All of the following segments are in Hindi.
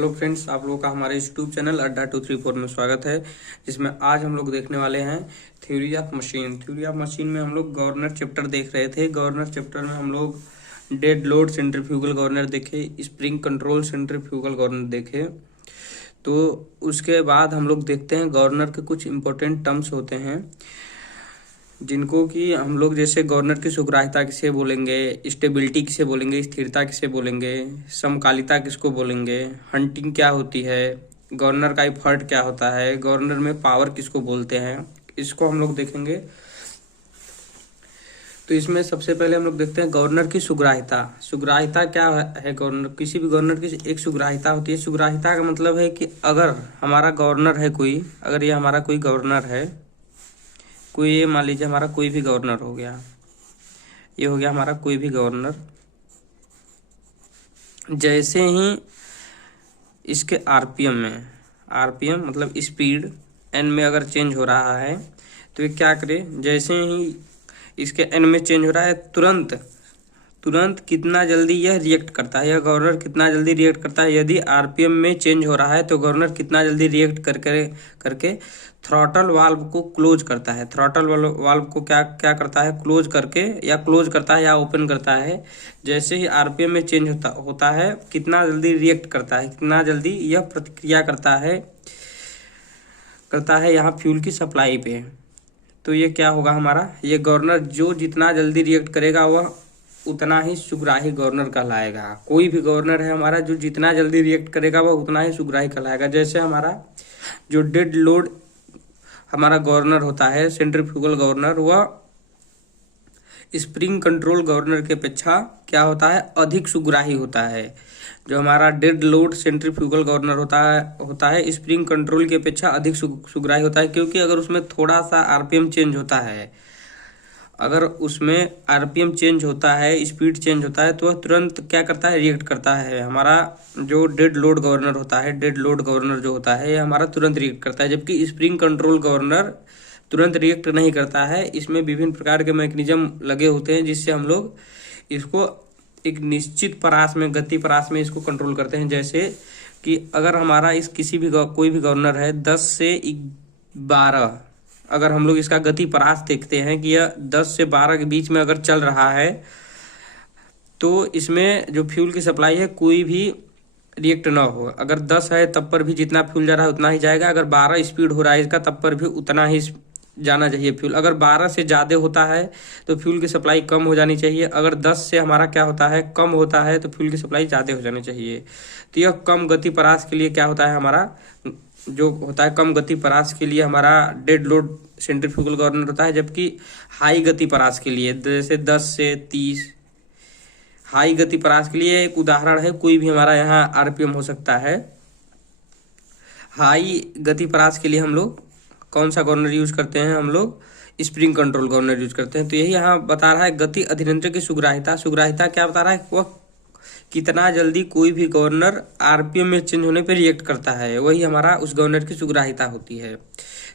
हेलो फ्रेंड्स, आप लोगों का हमारे यूट्यूब चैनल अड्डा 234 में स्वागत है। जिसमें आज हम लोग देखने वाले हैं थ्योरी ऑफ मशीन में हम लोग गवर्नर चैप्टर देख रहे थे। गवर्नर चैप्टर में हम लोग डेड लोड सेंट्रीफ्यूगल गवर्नर देखे, स्प्रिंग कंट्रोल सेंट्रीफ्यूगल गवर्नर देखे। तो उसके बाद हम लोग देखते हैं गवर्नर के कुछ इंपॉर्टेंट टर्म्स होते हैं जिनको कि हम लोग जैसे गवर्नर की सुग्राह्यता किसे बोलेंगे, स्टेबिलिटी किसे बोलेंगे, स्थिरता किसे बोलेंगे, समकालिता किसको बोलेंगे, हंटिंग क्या होती है, गवर्नर का इफर्ट क्या होता है, गवर्नर में पावर किसको बोलते हैं, इसको हम लोग देखेंगे। तो इसमें सबसे पहले हम लोग देखते हैं गवर्नर की सुग्राह्यता क्या है। गवर्नर, किसी भी गवर्नर की एक सुग्राह्यता होती है। सुग्राह्यता का मतलब है कि अगर हमारा गवर्नर है कोई, अगर ये हमारा कोई गवर्नर है, कोई ये मान लीजिए हमारा कोई भी गवर्नर हो गया, ये हो गया हमारा कोई भी गवर्नर। जैसे ही इसके आरपीएम मतलब स्पीड एन में अगर चेंज हो रहा है तो ये क्या करे, जैसे ही इसके एन में चेंज हो रहा है तुरंत कितना जल्दी यह रिएक्ट करता है, यह गवर्नर कितना जल्दी रिएक्ट करता है। यदि आरपीएम में चेंज हो रहा है तो गवर्नर कितना जल्दी रिएक्ट करके थ्रॉटल वाल्व को क्लोज करता है। थ्रॉटल वाल्व को क्या करता है, क्लोज करता है या ओपन करता है। जैसे ही आरपीएम में चेंज होता है कितना जल्दी रिएक्ट करता है, कितना जल्दी यह प्रतिक्रिया करता है यहाँ फ्यूल की सप्लाई पे। तो ये क्या होगा हमारा, ये गवर्नर जो जितना जल्दी रिएक्ट करेगा वह उतना ही सुग्राही गवर्नर कहलाएगा। कोई भी गवर्नर है हमारा जो जितना जल्दी रिएक्ट करेगा वह उतना ही सुग्राही कहलाएगा। जैसे हमारा जो डेड लोड हमारा गवर्नर होता है, सेंट्रीफ्यूगल गवर्नर, वह स्प्रिंग कंट्रोल गवर्नर के अपेक्षा क्या होता है, अधिक सुग्राही होता है। जो हमारा डेड लोड सेंट्रीफ्यूगल गवर्नर होता है स्प्रिंग कंट्रोल की अपेक्षा अधिक सुग्राही होता है, क्योंकि अगर उसमें थोड़ा सा आरपीएम चेंज होता है, अगर उसमें आरपीएम चेंज होता है, स्पीड चेंज होता है, तो वह तुरंत क्या करता है, रिएक्ट करता है। हमारा जो डेड लोड गवर्नर जो होता है ये हमारा तुरंत रिएक्ट करता है, जबकि स्प्रिंग कंट्रोल गवर्नर तुरंत रिएक्ट नहीं करता है। इसमें विभिन्न प्रकार के मैकेनिज्म लगे होते हैं जिससे हम लोग इसको एक निश्चित गति परास में इसको कंट्रोल करते हैं। जैसे कि अगर हमारा कोई भी गवर्नर है 10 से 12, अगर हम लोग इसका गति परास देखते हैं कि यह 10 से 12 के बीच में अगर चल रहा है तो इसमें जो फ्यूल की सप्लाई है कोई भी रिएक्ट ना हो। अगर 10 है तब पर भी जितना फ्यूल जा रहा है उतना ही जाएगा। अगर 12 स्पीड हो रहा है इसका तब पर भी उतना ही जाना चाहिए फ्यूल। अगर 12 से ज़्यादा होता है तो फ्यूल की सप्लाई कम हो जानी चाहिए। अगर 10 से हमारा क्या होता है, कम होता है, तो फ्यूल की सप्लाई ज़्यादा हो जानी चाहिए। तो यह कम गति परास के लिए क्या होता है, हमारा जो होता है कम गति परास के लिए हमारा डेड लोड सेंट्रीफ्यूगल गवर्नर होता है। जबकि हाई गति परास के लिए जैसे 10 से 30 हाई गति परास के लिए एक उदाहरण है, कोई भी हमारा यहाँ आरपीएम हो सकता है। हाई गति परास के लिए हम लोग कौन सा गवर्नर यूज करते हैं, हम लोग स्प्रिंग कंट्रोल गवर्नर यूज करते हैं। तो यही यहाँ बता रहा है गति अधिनियंत्रण की सुग्राह्यता क्या बता रहा है, वह कितना जल्दी कोई भी गवर्नर आरपीएम में चेंज होने पर रिएक्ट करता है, वही हमारा उस गवर्नर की सुग्राह्यता होती है।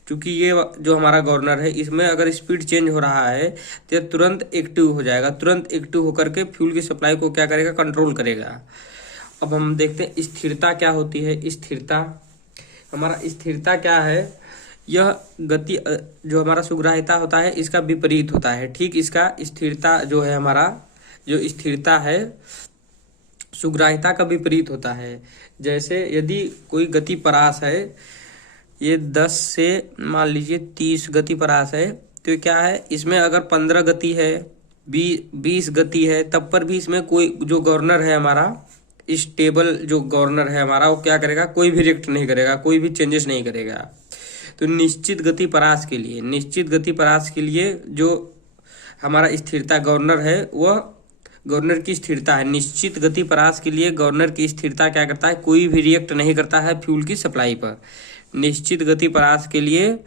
क्योंकि ये जो हमारा गवर्नर है इसमें अगर स्पीड चेंज हो रहा है तो तुरंत एक्टिव हो जाएगा, तुरंत एक्टिव होकर के फ्यूल की सप्लाई को क्या करेगा, कंट्रोल करेगा। अब हम देखते हैं स्थिरता क्या होती है। स्थिरता क्या है, यह गति जो हमारा सुग्राह्यता होता है इसका विपरीत होता है। ठीक इसका स्थिरता जो है हमारा, जो स्थिरता है सुग्राह्यता का विपरीत होता है। जैसे यदि कोई गति परास है, ये 10 से मान लीजिए 30 गति परास है, तो क्या है, इसमें अगर 15 गति है, 20 गति है, तब पर भी इसमें कोई जो गवर्नर है हमारा, स्टेबल जो गवर्नर है हमारा, वो क्या करेगा, कोई भी रिएक्ट नहीं करेगा, कोई भी चेंजेस नहीं करेगा। तो निश्चित गति परास के लिए जो हमारा स्थिरता गवर्नर है, वह गवर्नर की स्थिरता है। निश्चित गति परास के लिए गवर्नर की स्थिरता क्या करता है, कोई भी रिएक्ट नहीं करता है फ्यूल की सप्लाई पर। निश्चित गति परास के लिए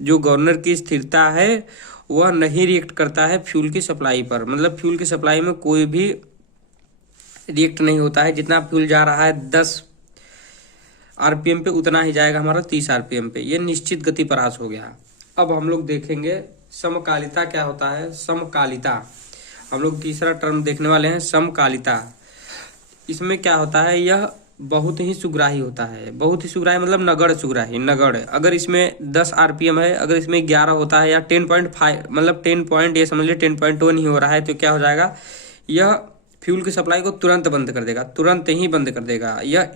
जो गवर्नर की स्थिरता है वह नहीं रिएक्ट करता है फ्यूल की सप्लाई पर, मतलब फ्यूल की सप्लाई में कोई भी रिएक्ट नहीं होता है। जितना फ्यूल जा रहा है 10 आरपीएम पे उतना ही जाएगा हमारा 30 आरपीएम पे। ये निश्चित गति परास हो गया। अब हम लोग देखेंगे समकालिता क्या होता है। समकालिता हम लोग तीसरा टर्म देखने वाले हैं, समकालिता। इसमें क्या होता है, यह बहुत ही सुग्राही होता है। बहुत ही सुग्राही मतलब नगण्य सुग्राही, नगण्य। अगर इसमें 10 आरपीएम है, अगर इसमें 11 होता है या 10.5 मतलब 10 पॉइंट, ये समझ लीजिए 10.1 ही हो रहा है, तो क्या हो जाएगा, यह फ्यूल की सप्लाई को तुरंत बंद कर देगा, तुरंत ही बंद कर देगा। यह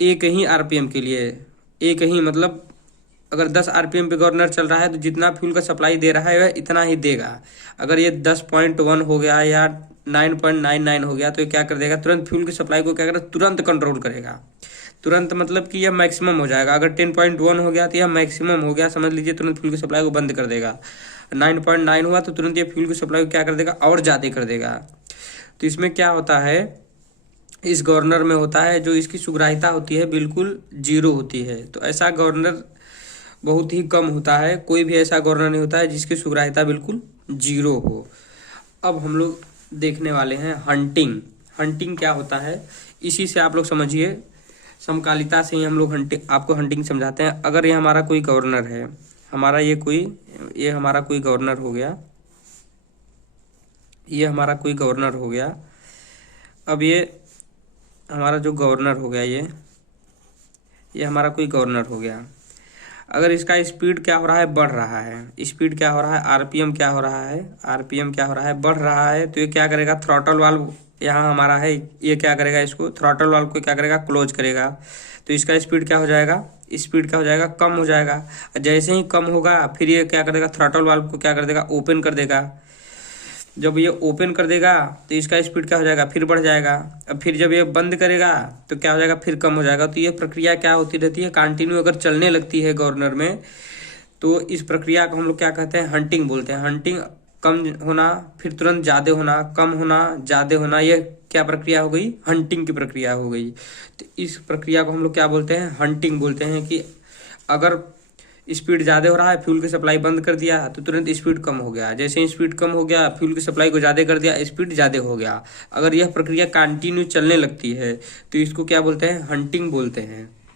एक ही आरपीएम के लिए, एक ही मतलब अगर 10 आरपीएम पे गवर्नर चल रहा है तो जितना फ्यूल का सप्लाई दे रहा है वह इतना ही देगा। अगर ये 10.1 हो गया या 9.99 हो गया तो ये क्या कर देगा, तुरंत फ्यूल की सप्लाई को क्या करेगा, तुरंत कंट्रोल करेगा। तुरंत मतलब कि यह मैक्सिमम हो जाएगा। अगर 10.1 हो गया तो यह मैक्सिमम हो गया, समझ लीजिए, तुरंत फ्यूल की सप्लाई को बंद कर देगा। 9.9 हुआ तो तुरंत ये फ्यूल की सप्लाई को क्या कर देगा, और ज़्यादा कर देगा। तो इसमें क्या होता है, इस गवर्नर में होता है जो इसकी सुग्राहिता होती है बिल्कुल जीरो होती है। तो ऐसा गवर्नर बहुत ही कम होता है, कोई भी ऐसा गवर्नर नहीं होता है जिसकी सुग्राहिता बिल्कुल जीरो हो। अब हम लोग देखने वाले हैं हंटिंग। हंटिंग क्या होता है, इसी से आप लोग समझिए, समकालिता से ही हम लोग आपको हंटिंग समझाते हैं। अगर ये हमारा कोई गवर्नर है, हमारा ये हमारा कोई गवर्नर हो गया, ये हमारा कोई गवर्नर हो गया। अब ये हमारा जो गवर्नर हो गया, ये हमारा कोई गवर्नर हो गया। अगर इसका स्पीड क्या हो रहा है, बढ़ रहा है, स्पीड क्या हो रहा है, आरपीएम क्या हो रहा है, आरपीएम क्या हो रहा है, बढ़ रहा है, तो ये क्या करेगा, थ्रॉटल वाल्व यहाँ हमारा है, ये क्या करेगा, इसको थ्रॉटल वाल्व को क्या करेगा, क्लोज करेगा। तो इसका स्पीड क्या हो जाएगा, स्पीड क्या हो जाएगा, कम हो जाएगा। जैसे ही कम होगा फिर ये क्या करेगा, थ्रॉटल वाल्व को क्या कर देगा, ओपन कर देगा। जब ये ओपन कर देगा तो इसका स्पीड क्या हो जाएगा, फिर बढ़ जाएगा। अब फिर जब ये बंद करेगा तो क्या हो जाएगा, फिर कम हो जाएगा। तो ये प्रक्रिया क्या होती रहती है, कंटिन्यू अगर चलने लगती है गवर्नर में, तो इस प्रक्रिया को हम लोग क्या कहते हैं, हंटिंग बोलते हैं। हंटिंग, कम होना फिर तुरंत ज़्यादा होना, कम होना ज़्यादा होना, ये क्या प्रक्रिया हो गई, हंटिंग की प्रक्रिया हो गई। तो इस प्रक्रिया को हम लोग क्या बोलते हैं, हंटिंग बोलते हैं। कि अगर स्पीड ज़्यादा हो रहा है, फ्यूल की सप्लाई बंद कर दिया तो तुरंत स्पीड कम हो गया। जैसे ही स्पीड कम हो गया, फ्यूल की सप्लाई को ज़्यादा कर दिया, स्पीड ज़्यादा हो गया। अगर यह प्रक्रिया कंटिन्यू चलने लगती है तो इसको क्या बोलते हैं, हंटिंग बोलते हैं।